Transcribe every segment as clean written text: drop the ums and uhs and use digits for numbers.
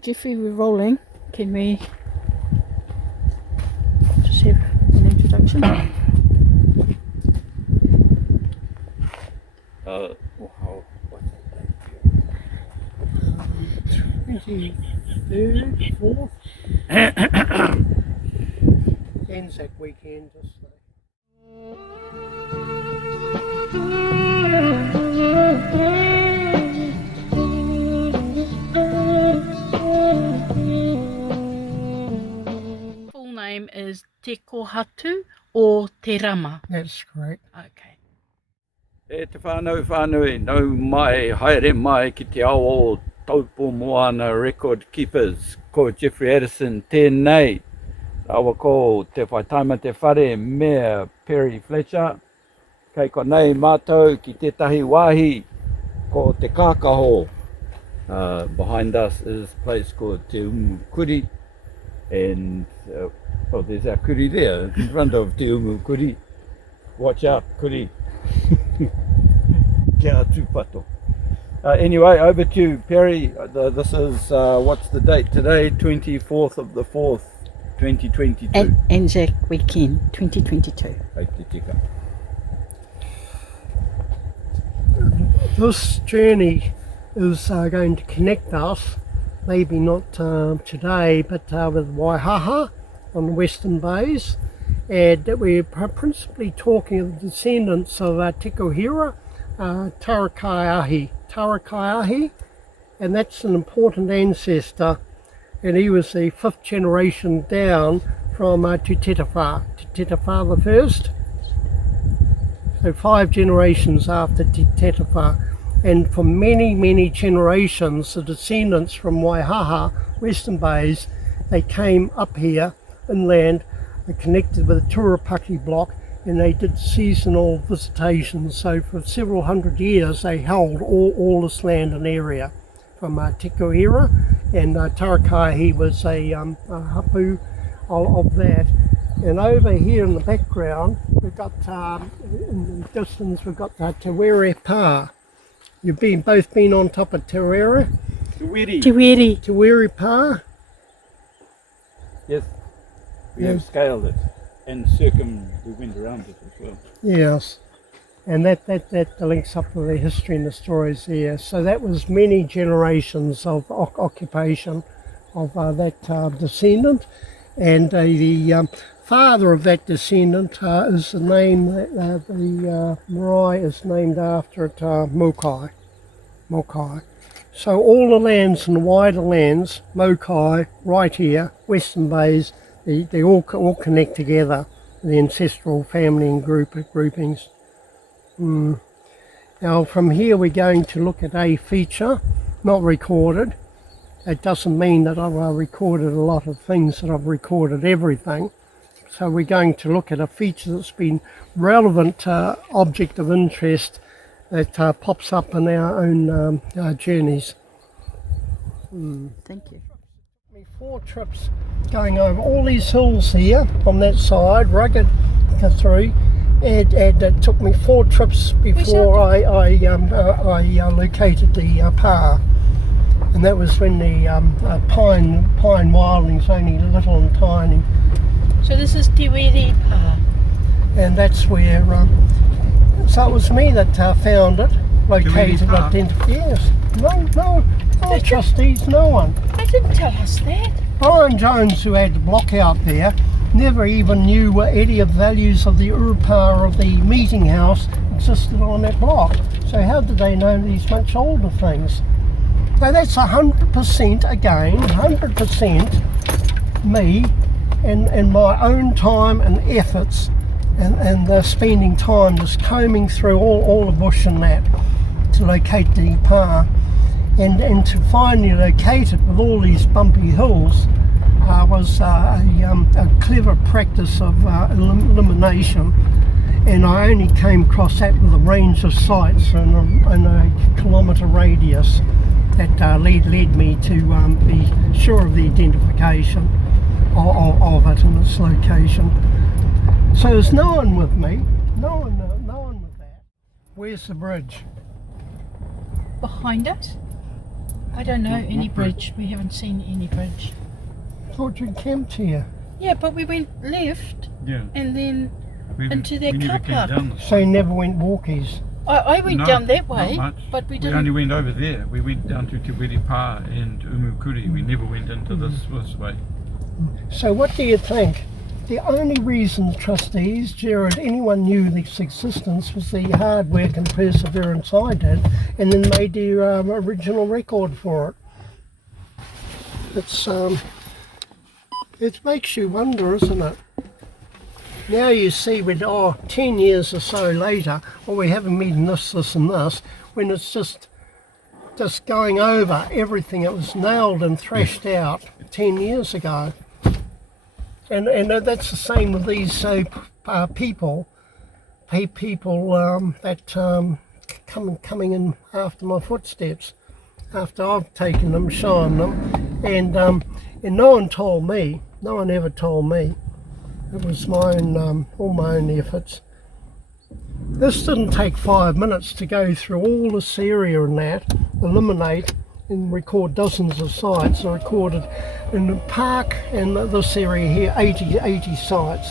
Jeffrey, we're rolling. Can we just have an introduction? What's that date? 23rd, 4th? Anzac weekend, just so. Full name is Te Kohatu or Te Rama? That's correct. Okay. E te whānau whānui, nau mai, haere mai ki te ao o Taupo Moana Record Keepers, ko Jeffrey Addison tēnei. Awa ko te Whaitaima TeWhare mea Perry Fletcher. Kei konei mātou ki tētahi wāhi ko te Kakaho. Behind us is a place called Te Umu Kuri. And, well, there's our kuri there, in front of Te Umu Kuri. Watch out, kuri. Kia tūpato. Anyway, over to you, Perry. This is, what's the date today? 24th of the 4th, 2022. Anzac weekend 2022. Hei te tika. This journey is going to connect us, maybe not today, but with Waihaha on the Western Bays. And we're principally talking of the descendants of Tekohira, Tarakaiahi, and that's an important ancestor, and he was the 5th generation down from Te Tetawha the first, so 5 generations after Te Tetawha, and for many generations the descendants from Waihaha, Western Bays, they came up here inland. They connected with the Turapaki block, and they did seasonal visitations. So for several hundred years they held all this land and area from Tekohira, and Tarakaiahi was a hapu of that. And over here in the background we've got, in the distance we've got TeWhare Pa. You've both been on top of TeWhare? TeWhare Pa? Yes. We Yes. have scaled it and we went around it as well. Yes, and that links up with the history and the stories there. So that was many generations of occupation of that descendant, and the father of that descendant is the name that the marae is named after it, Mokai. So all the lands and the wider lands, Mokai, right here, Western Bays, they all connect together, the ancestral family and groupings. Now from here we're going to look at a feature, not recorded. It doesn't mean that I've recorded a lot of things, that I've recorded everything. So we're going to look at a feature that's been relevant object of interest that pops up in our own journeys. Thank you. 4 trips going over all these hills here on that side, rugged through, and it took me 4 trips before I located the Pa, and that was when the pine wildlings only little and tiny. So this is Te Wiri Pa. And that's where, so it was me that found it, located, identified. Yes, no trustees, no one. They didn't tell us that. Brian Jones, who had the block out there, never even knew any of the values of the urupa of the meeting house existed on that block. So how did they know these much older things? So that's 100% again, 100% me and my own time and efforts and spending time just combing through all the bush and that to locate the Pa. And to finally locate it with all these bumpy hills was a clever practice of elimination, and I only came across that with a range of sites in a kilometre radius that led me to be sure of the identification of it and its location. So there's no one with me, no one with that. Where's the bridge? Behind us? I don't know any bridge. We haven't seen any bridge. Thought you camped here. Yeah, but we went left Yeah. and then We into their never car came park. down this So you way. never went walkies. I went No, down that not way, much. but we We didn't. only went over there. We went down to Te Wiri Pa and Umukuri. We never went into this way. So what do you think? The only reason the trustees, Jared, anyone knew this existence was the hard work and perseverance I did, and then made the original record for it. It makes you wonder, isn't it? Now you see with 10 years or so later, we haven't been this and this, when it's just going over everything that was nailed and thrashed out 10 years ago. And that's the same with these people that coming in after my footsteps, after I've taken them, shown them, and no one told me, no one ever told me. It was my own, all my own efforts. This didn't take 5 minutes to go through all this area and that, eliminate and record dozens of sites. I recorded in the park and this area here 80 sites.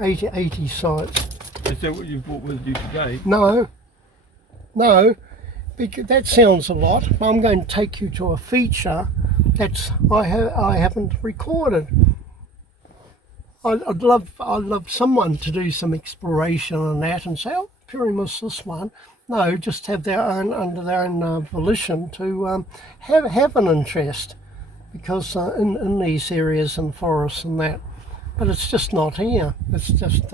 80 sites. Is that what you brought with you today? No, because that sounds a lot. I'm going to take you to a feature that's I haven't recorded. I'd love someone to do some exploration on that and say, oh, Perry missed this one. No, just have their own, under their own volition to have an interest, because in these areas and forests and that. But it's just not here. It's just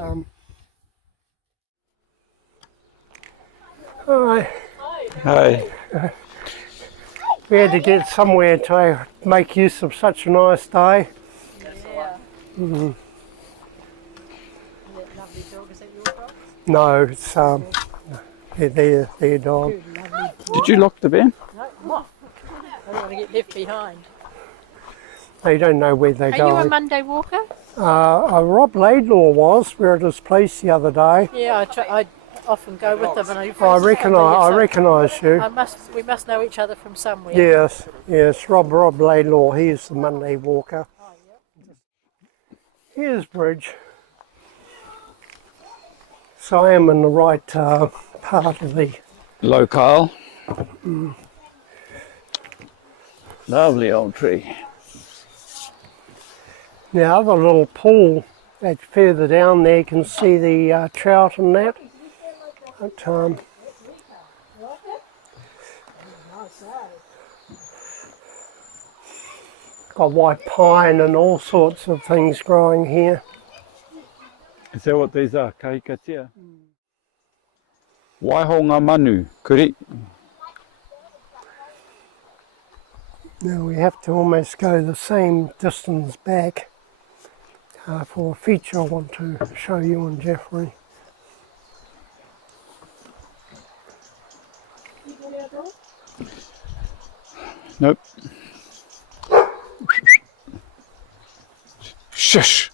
Hi. Hi. We had to get somewhere to make use of such a nice day. Yeah. Mm. That lovely dog, is that your dog? No, it's their dog. Did you lock the van? No, what? I don't want to get left behind. They don't know where they're Are you a going. Monday walker? Rob Laidlaw was. We were at his place the other day. Yeah, I often go with them. And I recognise you. We must know each other from somewhere. Yes. Rob Laidlaw. He is the Monday walker. Here's Bridge. So I am in the right part of the Locale. Lovely old tree. the other little pool that's further down there. You can see the trout and that. But, got white pine and all sorts of things growing here. Is that what these are? Kahikatea? Waihaha manu, kuri. Now we have to almost go the same distance back for a feature I want to show you and Jeffrey. Nope. Shush.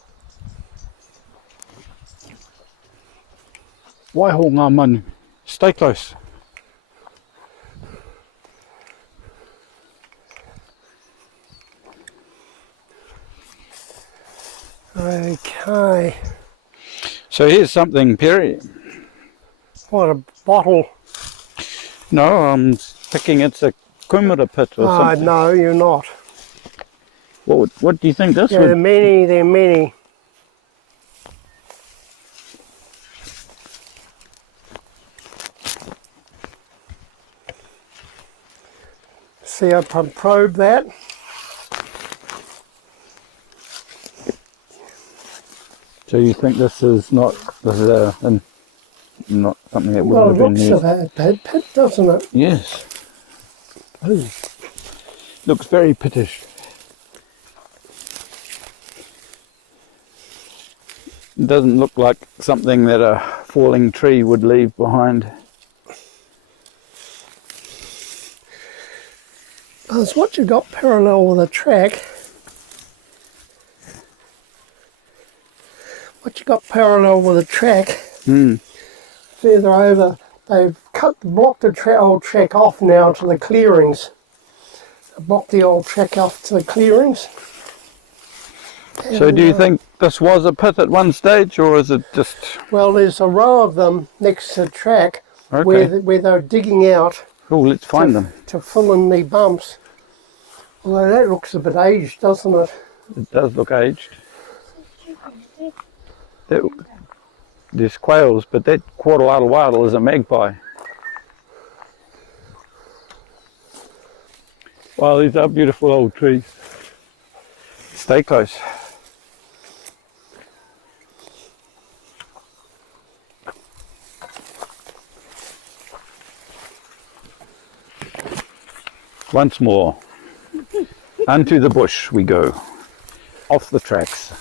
Waihaha manu. Stay close. Okay, So here's something, Perry. what a bottle. No, I'm thinking it's a kumara pit or something. No, you're not. What do you think this There are would? many. See, I can probe that. So you think this is not not something that would Well, have it been looks used? a bad pit, doesn't it? Yes. Looks very pittish. It doesn't look like something that a falling tree would leave behind. Because what you got parallel with the track, further over, they've blocked the old track off now to the clearings. block the old track off to the clearings. So do you And, think this was a pit at one stage, or is it just... Well, there's a row of them next to the track Okay. where they're digging out Oh, let's find them. to fill in the bumps. Although that looks a bit aged, doesn't it? It does look aged. There's quails, but that Kakaho-Waihaha is a magpie. Wow, these are beautiful old trees. Stay close. Once more, unto the bush we go, off the tracks,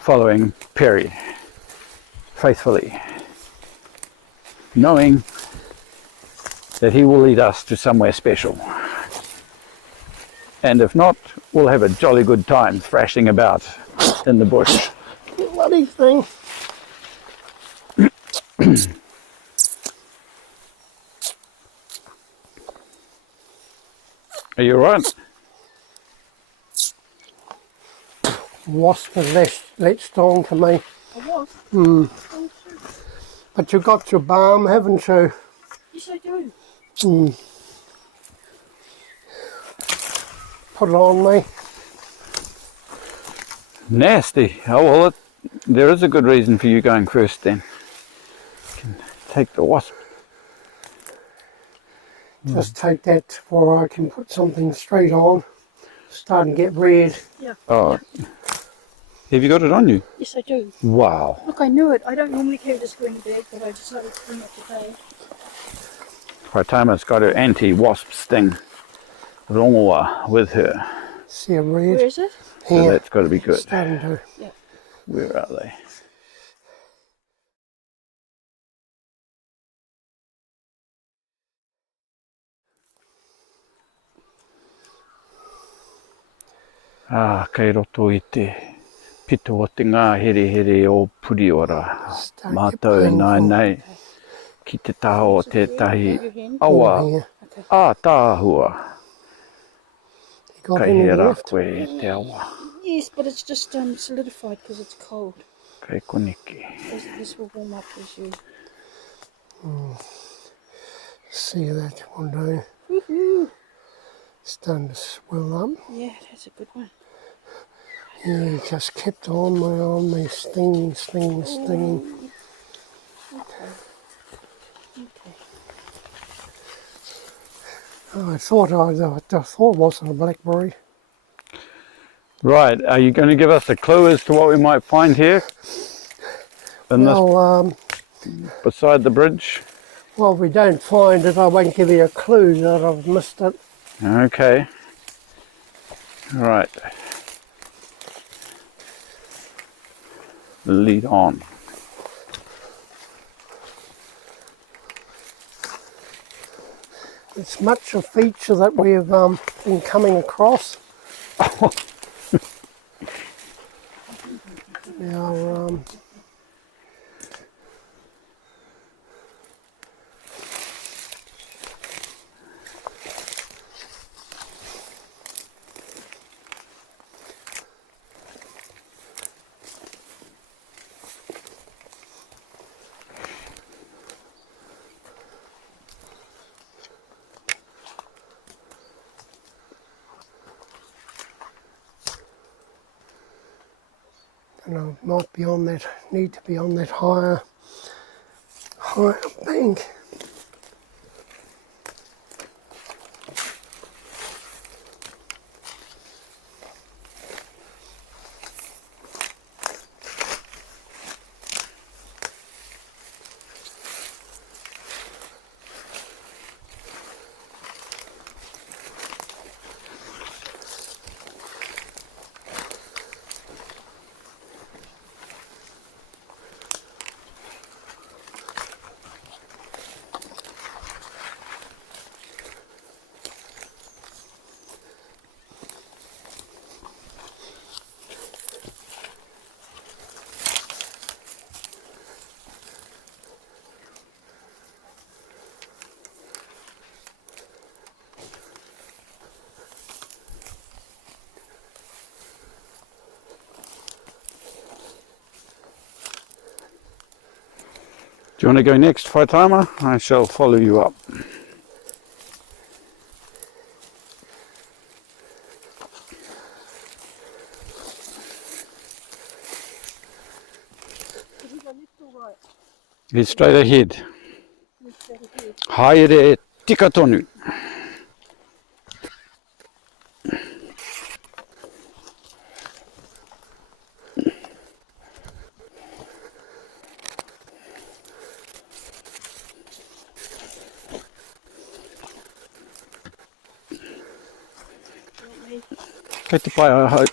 following Perry faithfully, knowing that he will lead us to somewhere special. And if not, we'll have a jolly good time thrashing about in the bush. Bloody thing. Are you all right? Wasp has latched on to me. I was. But you got your balm, haven't you? Yes, I do. Put it on me. Nasty. Oh well, there is a good reason for you going first then. You can take the wasp. Just take that before I can put something straight on. Starting to get red. Yeah. Oh. Have you got it on you? Yes, I do. Wow. Look, I knew it. I don't normally carry this green bag, but I decided to bring it today. Whaitaima's got her anti-wasp sting rongoa with her. See a red? Where is it? So Here. that's got to be good. Starting to. Yeah. Where are they? Ah, kei roto i te pito o te ngā here o Puriora. Mātou e nai nei ki te taho o tētahi awa Here. a tāhua. You got Kei any he rā left? koe e te awa. Yes, but it's just solidified because it's cold. Kei koniki. This will warm up as you... See that one day. Woohoo! Starting to swell up. Yeah, that's a good one. Yeah, he just kept on me, stinging. Okay. Oh, I thought it wasn't a blackberry. Right, are you going to give us a clue as to what we might find here? In Well, beside the bridge? well, if we don't find it, I won't give you a clue that I've missed it. Okay. Right. Lead on. It's much a feature that we've been coming across. Now, and I might be on that, need to be on that higher bank. Do you want to go next, Whaitaima? I shall follow you up. Head straight ahead. Haere tika tonu. Kei te pai ahau.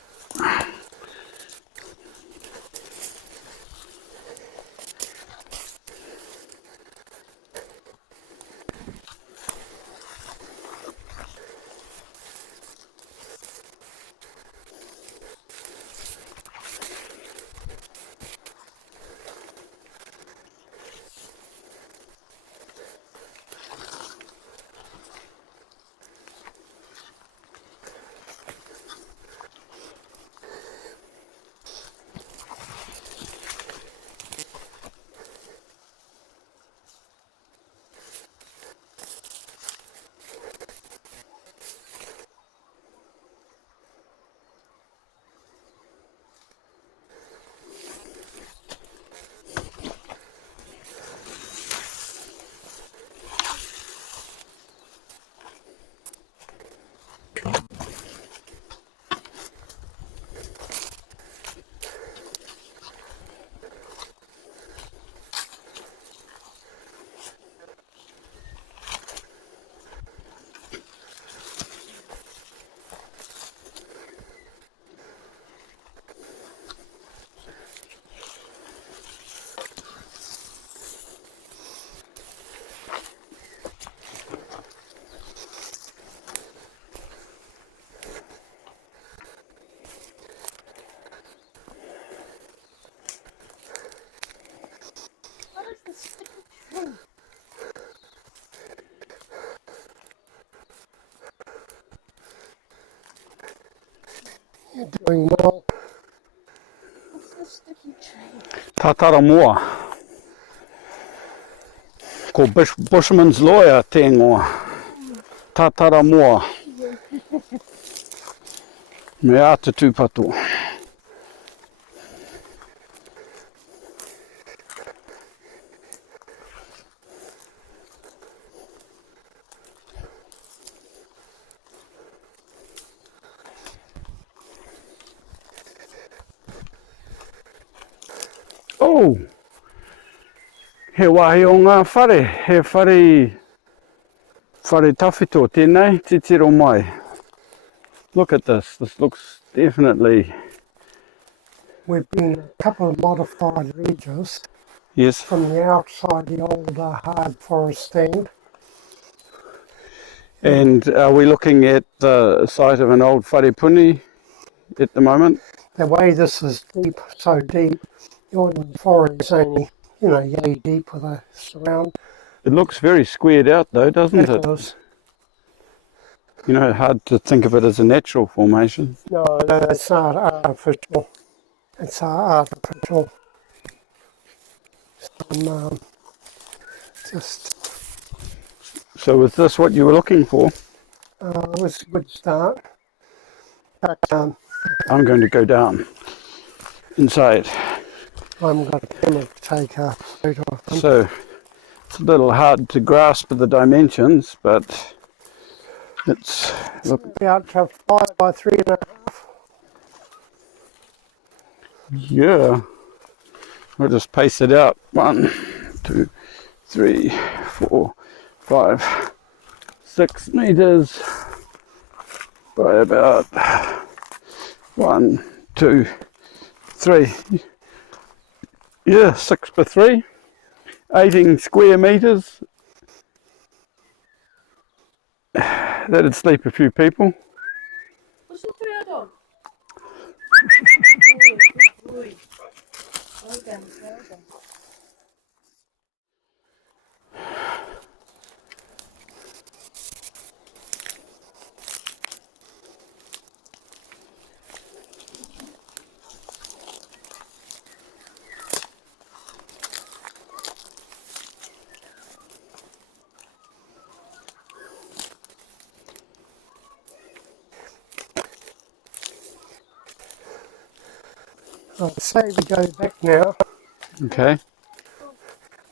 You're doing well. Tatara moa. Ko Bushman's lawyer te ingoa. Tatara moa. Me ata tūpato. Oh! He wahi o ngā whare, he whare tawhito tēnei, titiro mai. Look at this looks definitely... We've been a couple of modified ridges Yes. from the outside the old hard forest stand. And are we looking at the site of an old wharepuni at the moment? The way this is deep, so deep, the ordinary forest is only, yay deep with a surround. It looks very squared out though, doesn't it? Does. Hard to think of it as a natural formation. No, it's not artificial. It's artificial. So was this what you were looking for? It was a good start. But I'm going to go down inside. I'm got a camera to take a photo of them. So it's a little hard to grasp the dimensions, but it's About 5 by 3.5. Yeah. I'll just pace it out. 1, 2, 3, 4, 5, 6 meters by about 1, 2, 3. Yeah, 6 by 3. 18 square meters. That'd sleep a few people. What's the three dog? Good boy. Well done, well done. I'd say we go back now, Okay.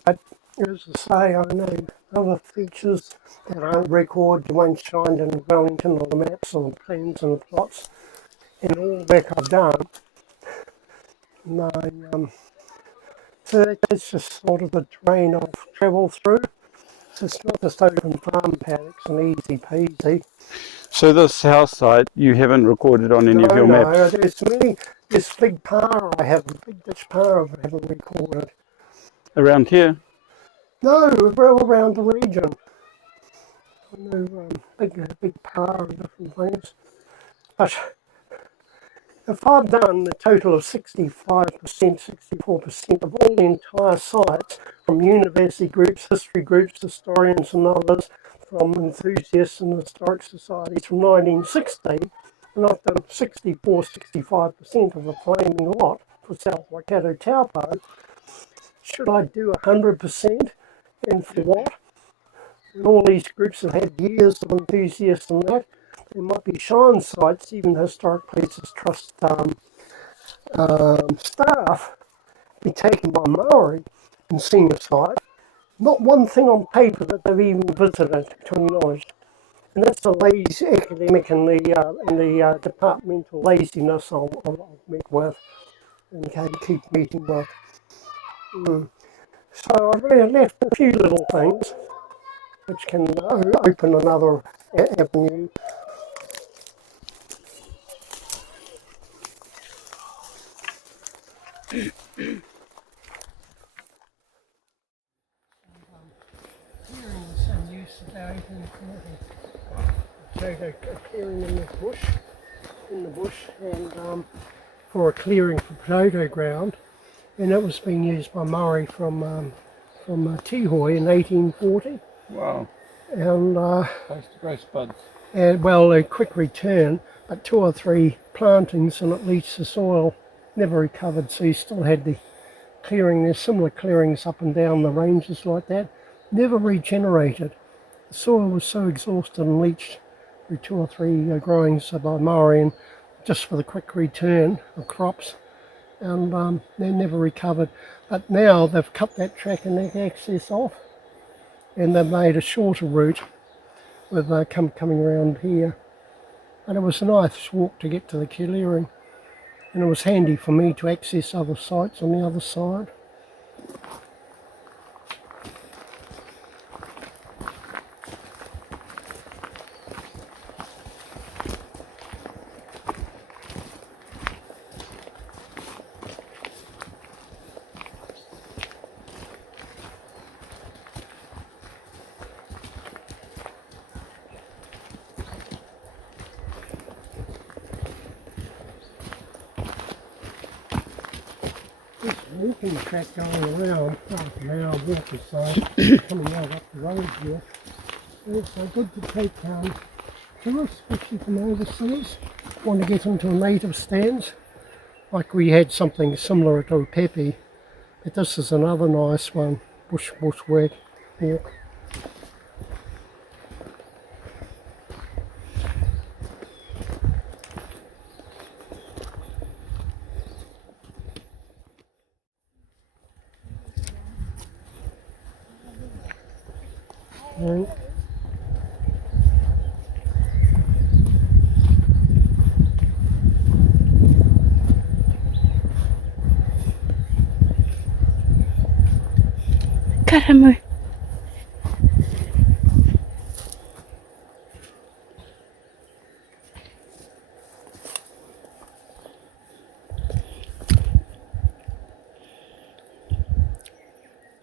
but as I say, I know other features that aren't recorded, you won't find in Wellington or the maps or the plans and the plots, and all the work I've done. My, so that's just sort of the terrain I've travelled through. So it's not just open farm paddocks and easy peasy. So this house site you haven't recorded on any of your No, maps? this big par I have, big ditch par I haven't recorded. Around here? No, we're all around the region. I know big par and different things. But if I've done a total of 65%, 64% of all the entire sites, from university groups, history groups, historians and others, from enthusiasts and historic societies from 1960, and I've done 64, 65% of the flaming lot for South Waikato Taupo, should I do 100%? And for what? And all these groups have had years of enthusiasts and that. There might be shine sites, even Historic Places Trust staff be taken by Maori and seen the site. Not one thing on paper that they've even visited to acknowledge. And that's the lazy academic and the departmental laziness I'll meet with and keep meeting with. So I've really left a few little things which can open another avenue. Clearing was some use about 1840. So a clearing in the bush, and for a clearing for potato ground, and that was being used by Maori from TeWhare in 1840. Wow. And Place to grow spuds. and well, a quick return, but 2 or 3 plantings, and it leached the soil, never recovered. So you still had the clearing. There's similar clearings up and down the ranges like that, never regenerated. The soil was so exhausted and leached through 2 or 3 growings by Maori, and just for the quick return of crops, and they never recovered. But now they've cut that track and that access off, and they've made a shorter route with coming around here. And it was a nice walk to get to the clearing, and it was handy for me to access other sites on the other side. This walking track going around, half an hour walk or so, coming out up the road here. And it's so good to take tourists, especially from overseas, want to get into a native stands. Like we had something similar to a Pepe, but this is another nice one, bushwork walk. And Karamu.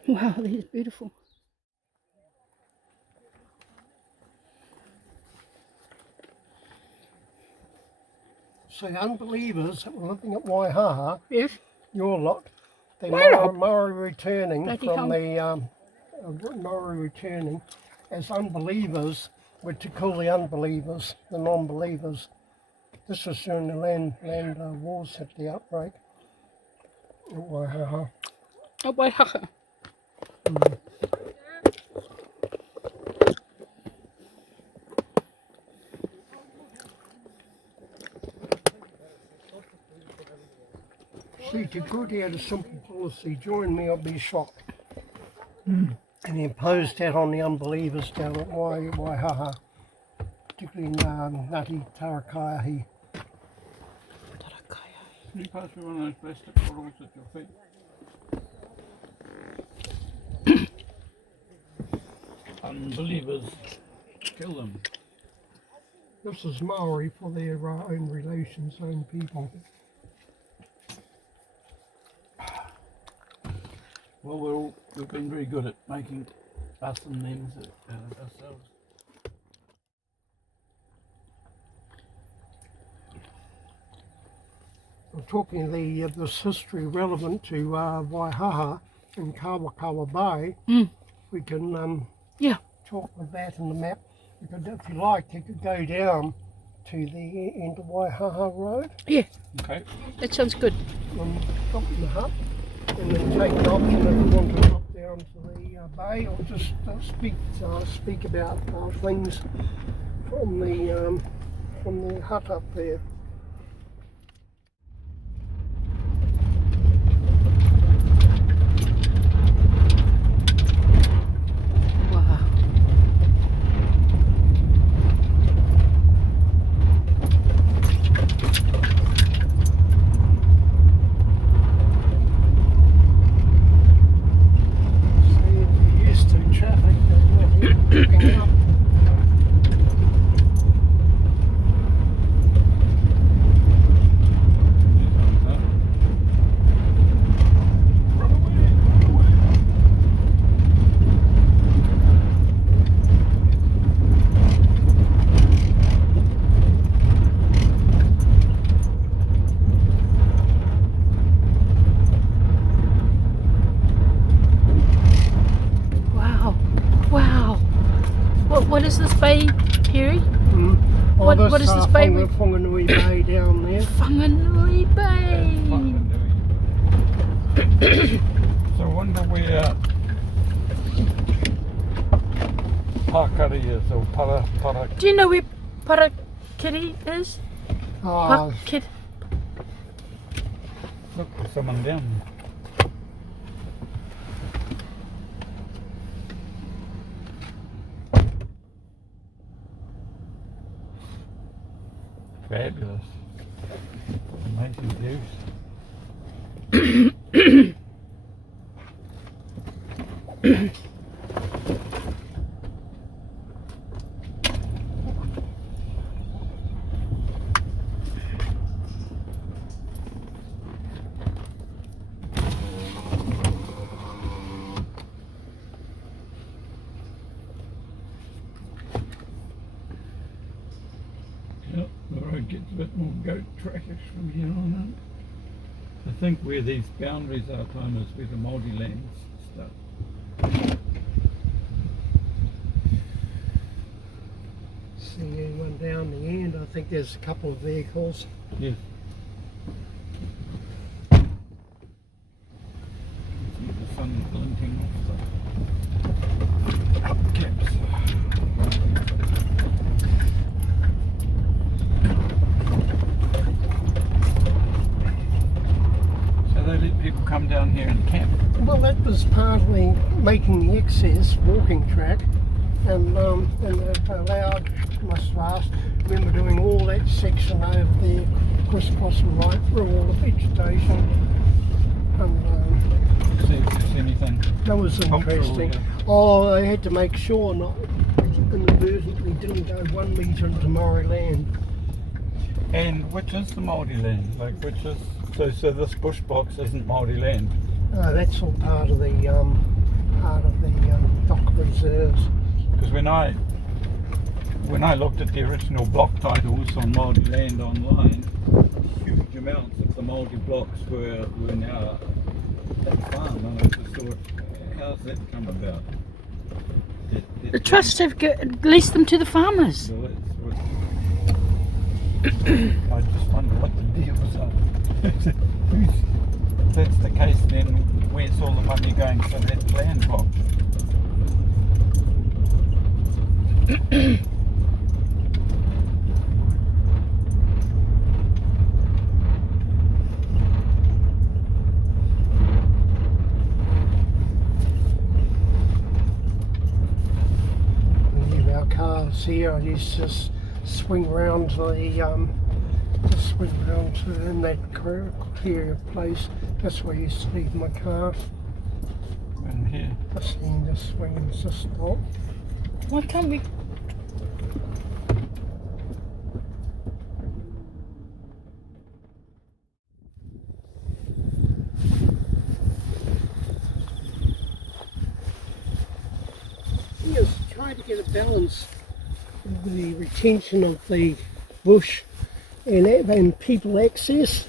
Wow, that is beautiful. so unbelievers that were living at Waihaha, Yes. your lot, the Well, Maori returning bloody from hell. the Maori returning as unbelievers were to call the unbelievers the non-believers. This was during the land wars at the outbreak at Waihaha. Oh, Waihaha. See, Te Kuti had a simple policy. Join me, I'll be shocked. And he imposed that on the unbelievers down at Waihaha, particularly Ngāti Tarakaiahi. Can you pass me one of those plastic bottles at your feet? Unbelievers, kill them. This is Maori for their own relations, own people. Well, we've been very good at making us and them ourselves. We're talking this history relevant to Waihaha and Kawakawa Bay. We can talk with that in the map. You could, if you like, you could go down to the end of Waihaha Road. Yeah, Okay. that sounds good. And drop in the hut, and then take an option if you want to drop down to the bay, or just speak about things from the hut up there. Wow. See, if you're used to traffic, there's nothing looking up. Wow. Wow. What is this bay, Perry? What is this bay? Whanganui Bay down there. Whanganui Bay. So I wonder where Pakari is, or Para. Do you know where Parakiri is? Oh, Kid. Look, there's someone down there. Fabulous. Amazing views. Yep, the road gets a bit more goat trackish from here on out. I think where these boundaries are, Tom, is where the Māori lands start. see anyone down the end. I think there's a couple of vehicles. Yes. The sun glinting off the hubcaps. So they let people come down here and camp. Well, that was partly making the access walking track, and they've allowed, must have asked, remember doing all that section over there, crisscrossing right through all the vegetation, and See if there's anything. that was interesting. Yeah. Oh, they had to make sure not inadvertently didn't go 1 metre into Maori land. And which is the Māori land? Like, which is so this bush box isn't Māori land. That's all part of the dock reserves. Because when I looked at the original block titles on Māori land online, huge amounts of the Māori blocks were now at the farm, and I just thought, how's that come about? The trusts have leased them to the farmers. So I just wonder what the deals are. If that's the case, then where's all the money going for that land block? here, I used to just swing round to the in that clear place. That's where I used to leave my car. And here. Just seeing this swing and just stop. Why can't we? Yes, try to get a balance of the retention of the bush and people access.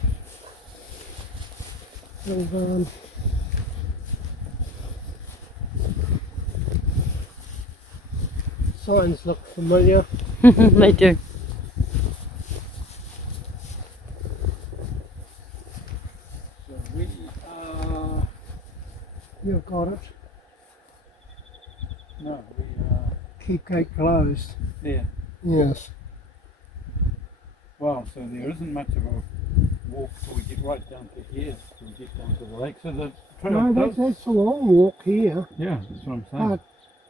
And, signs look familiar. They do. So we are... You've got it. No, we are... Keep gate closed. there. Yes. Wow, so there isn't much of a walk till we get right down to here, till we get down to the lake. So the trail No, does... that's a long walk here. Yeah, that's what I'm saying.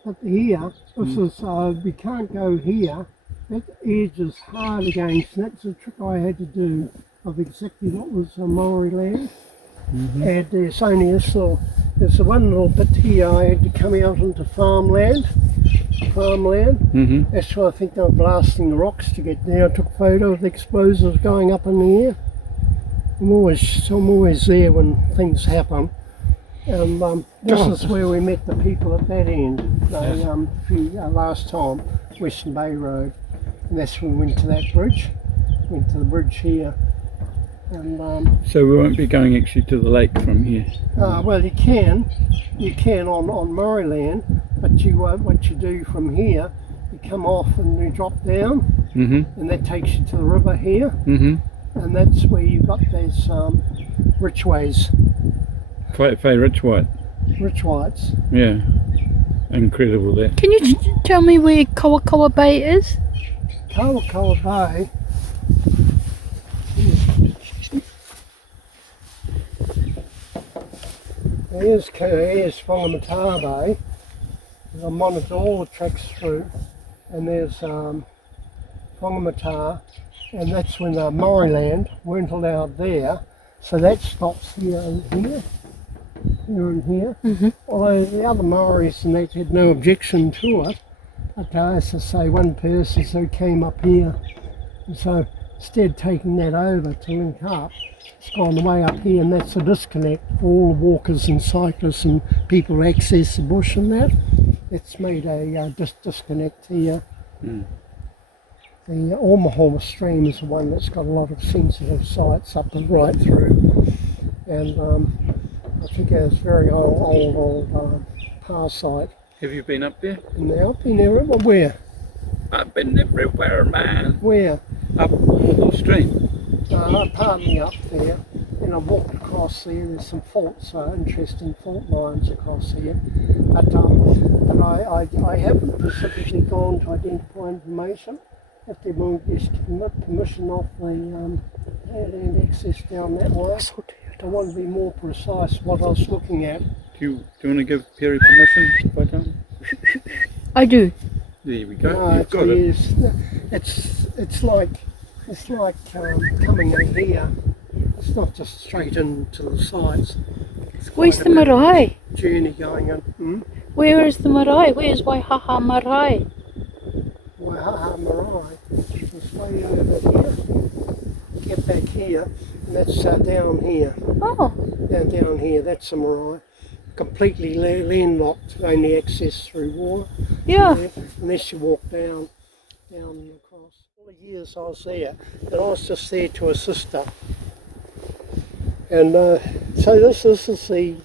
But here, this is, we can't go here. That edge is hard against, and that's a trick I had to do of exactly what was Maori land. And there's only this little, there's one little bit here I had to come out into farmland. That's why I think they were blasting the rocks to get down. I took a photo of the explosives going up in the air. I'm always there when things happen. And this is where we met the people at that end. They, last time, Western Bay Road, and that's when we went to that bridge. Went to the bridge here. And So we won't be going actually to the lake from here. well, you can on Maori land, but what you do from here, you come off and you drop down, and that takes you to the river here, and that's where you've got those Richways. Richwhites. Yeah, incredible that. Can you tell me where Kawakawa Bay is? Kawakawa Bay. Here's Whaitaima Bay. I monitored all the tracks through, and there's Whaitaima, and that's when the Maori land weren't allowed there, so that stops here and here. And here. Although the other Maoris and that had no objection to it, but as I say, one person who came up here, and so instead of taking that over to link up, it's gone the way up here, and that's a disconnect for all the walkers and cyclists and people who access the bush and that. It's made a disconnect here. The Omaha stream is the one that's got a lot of sensitive sites up and right through, and I think it's very old power site. Have you been up there? Now, I've been there. Where? I've been everywhere, man. Where? Up the stream. Partly up there, and I walked across there. There's some faults, interesting fault lines across here. But I haven't specifically gone to identify information. If they won't just get permission off the land access down that way. I want to be more precise what I was looking at. Do you want to give Perry permission, Whaitaima? I do. There we go. No, You've got it. It's like coming in here. It's not just straight into the sides. Where's the marae? Journey going on. Where is the marae? Where's Waihaha marae? Waihaha marae is way over here. Get back here, and that's down here. Oh. Down here, that's the marae. Completely landlocked, only access through water. Yeah. Unless you walk down and across. All the years I was there, and I was just there to assist her. And so this is the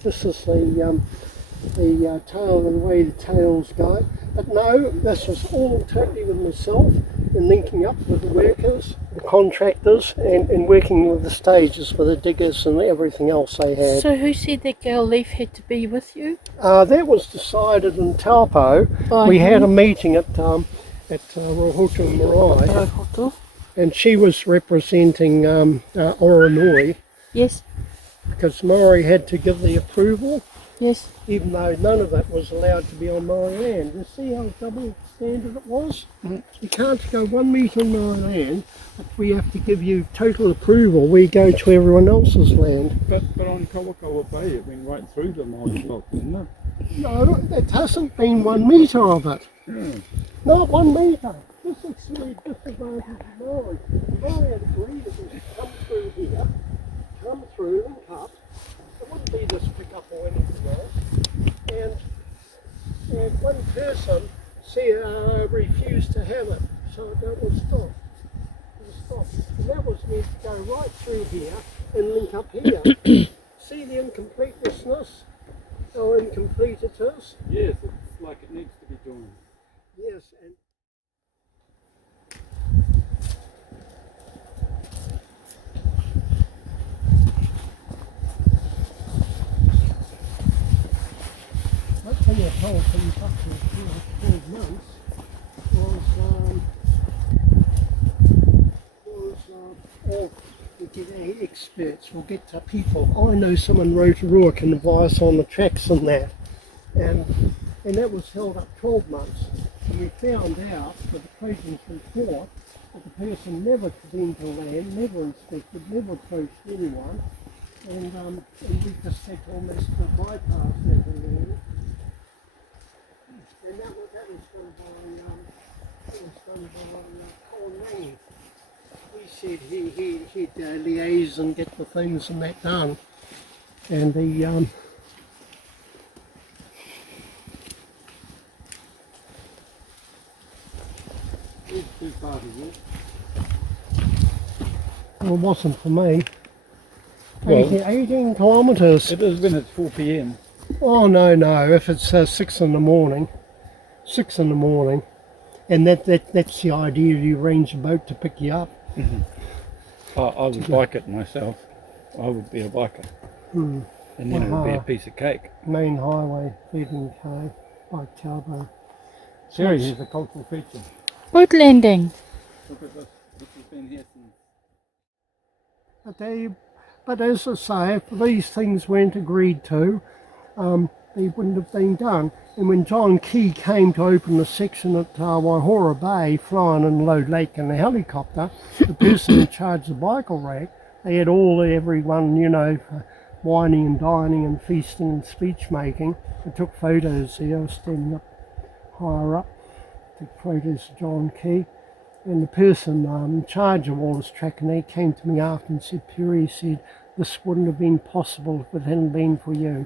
tail, the way the tails go. But no, this was all totally with myself and linking up with the workers, the contractors, and working with the stages with the diggers and everything else they had. So who said that girl Leaf had to be with you? That was decided in Taupo. We had a meeting at Rohoto Marae, and she was representing Oronoi. Yes. Because Maori had to give the approval. Yes. Even though none of it was allowed to be on Maori land. You see how double standard it was. You can't go 1 metre on my land, but we have to give you total approval. We go to everyone else's land. But on Kakaho-Waihaha Bay, it went right through the Māori block, didn't it? No, it hasn't been 1 metre of it. Yeah. Not 1 metre. This is really disadvantage of mine. I had agreed it was come through here, come through and cut. It wouldn't be this pickup or anything else. And one person refused to have it, so that was stopped. It was stopped. And that was meant to go right through here and link up here. See the incompleteness? How incomplete it is? Yes, it's like it needs to be done. Yes. And I'll tell you how it comes up to 12 months or we get experts, we'll get to people. I know someone Rotorua can advise on the tracks and that. And that was held up 12 months. And we found out with the President's report that the person never cleaned the land, never inspected, never approached anyone. And we just had to almost bypass that land. And that was done by Colin May. He said he'd liaise and get the things and that done. And the Too far to walk. well, it wasn't for me. Well, 18 kilometres. it is when it's 4 p.m. Oh no, if it's 6 in the morning, 6 in the morning, and that's the idea, you arrange a boat to pick you up. I would bike it myself. I would be a biker. And then it would be a piece of cake. Main highway, feeding K, by Talbot. Terry, here's a cultural feature. Boat landing. Look at this. This has been here since. But as I say, if these things weren't agreed to, they wouldn't have been done. And when John Key came to open the section at Waihaha Bay, flying in Low Lake in a helicopter, the person in charge of the bicycle rack, they had everyone, whining and dining and feasting and speech making. I took photos there, I was standing up higher up, took photos of John Key. And the person in charge of all this tracking, they came to me after and said, Perry said, this wouldn't have been possible if it hadn't been for you.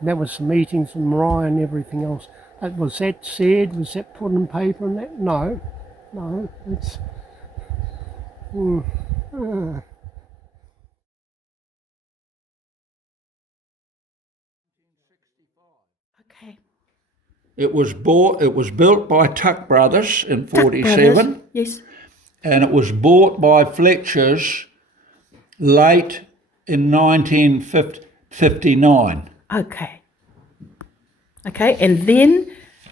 And that was the meetings with Mariah and everything else. Was that said? Was that put in paper and that? No, it's... Okay. It was built by Tuck Brothers in Tuck 47. Brothers, yes. And it was bought by Fletcher's late in 1959. Okay. Okay, and then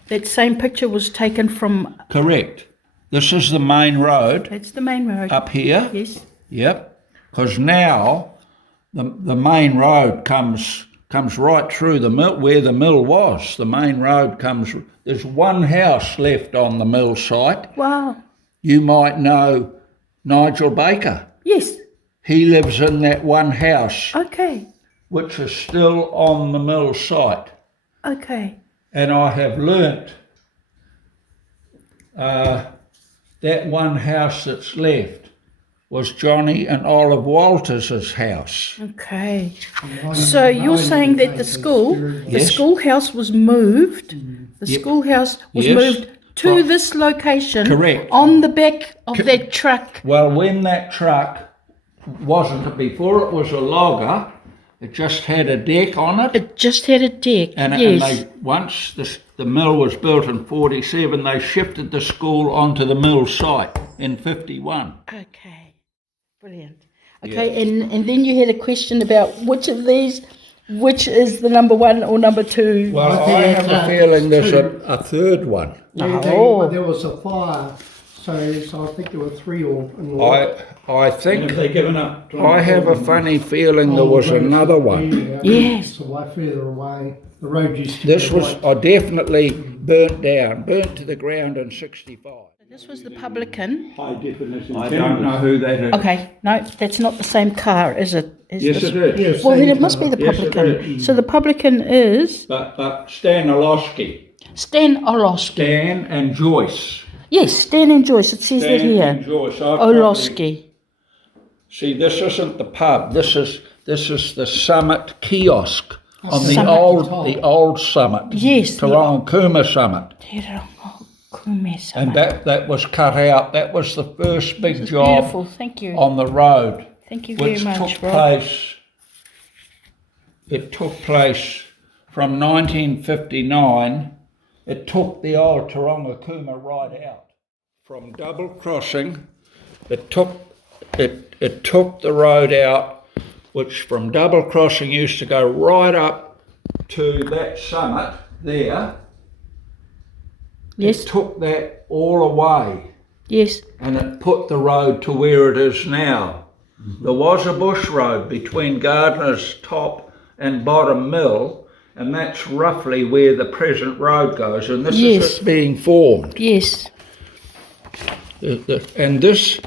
that same picture was taken from... Correct. This is the main road That's the main road. up here. Yes. Yep. Because now the main road comes right through the mill, where the mill was. The main road comes... There's one house left on the mill site. Wow. You might know Nigel Baker. Yes. He lives in that one house, Okay. which is still on the mill site. Okay. And I have learnt that one house that's left was Johnny and Olive Walters' house. Okay. So you're saying that the Yes. schoolhouse was moved. The Yep. schoolhouse was Yes. moved to Right. this location. Correct. On the back of that truck. Well, when that truck wasn't, before it was a logger, it just had a deck on it. It just had a deck. And yes. once the mill was built in 47, they shifted the school onto the mill site in 51. Okay. Brilliant. Okay, and then you had a question about which of these, which is the number one or number two? Well, I I think have a that's feeling there's two. a third one. There was a fire, so I think there were 3 all in all. I think Have they given up? I have a funny feeling there was another one. Yes. It's a way further away. The road used to This be was right. I definitely burnt to the ground in 65. This was the publican. High definition. I don't know who that is. Okay, no, that's not the same car, is it? Yes, it is. Yes, Well, then same it must be the Yes, it publican. is. So the publican is But Stan Olowski. Stan Olowski. Stan and Joyce. Yes, Stan and Joyce. It says that Stan here. and Joyce. Olowski. See, this isn't the pub. This is the Summit kiosk on the Summit. old Summit. Yes, the- Tarongkuma Summit. Te Rongo Kume Sama. And that was cut out. That was the first big It's job beautiful. Thank you. on the road. Thank you very which much, took Rob. place. It took place from 1959. It took the old Taronga Kuma right out. From double crossing, it took the road out, which from double crossing used to go right up to that summit there. Yes, It took that all away. yes, And it put the road to where it is now. There was a bush road between Gardiner's Top and Bottom Mill, and that's roughly where the present road goes, and this Yes. is it being formed. yes. And this,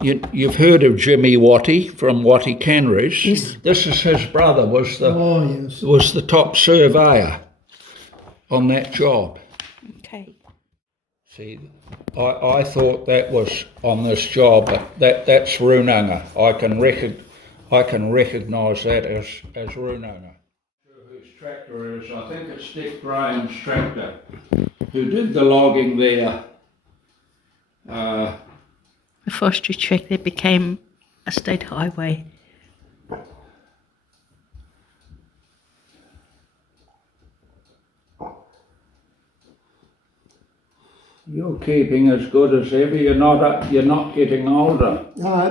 you've heard of Jimmy Watty from Watty Canneries. Yes. This is his brother, was yes. the top surveyor on that job. Okay. See, I thought that was on this job, but that's Runanga. I can recognise that as Runanga. Whose tractor is? I think it's Dick Graham's tractor, who did the logging there. The forestry track that became a state highway. You're keeping as good as ever. You're not getting older. I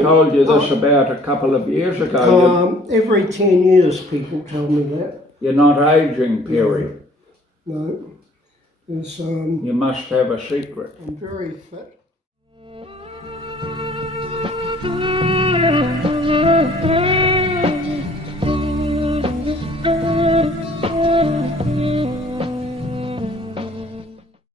told you this about a couple of years ago. Every 10 years people tell me that. You're not aging, Perry. No. It's, You must have a secret. I'm very fit.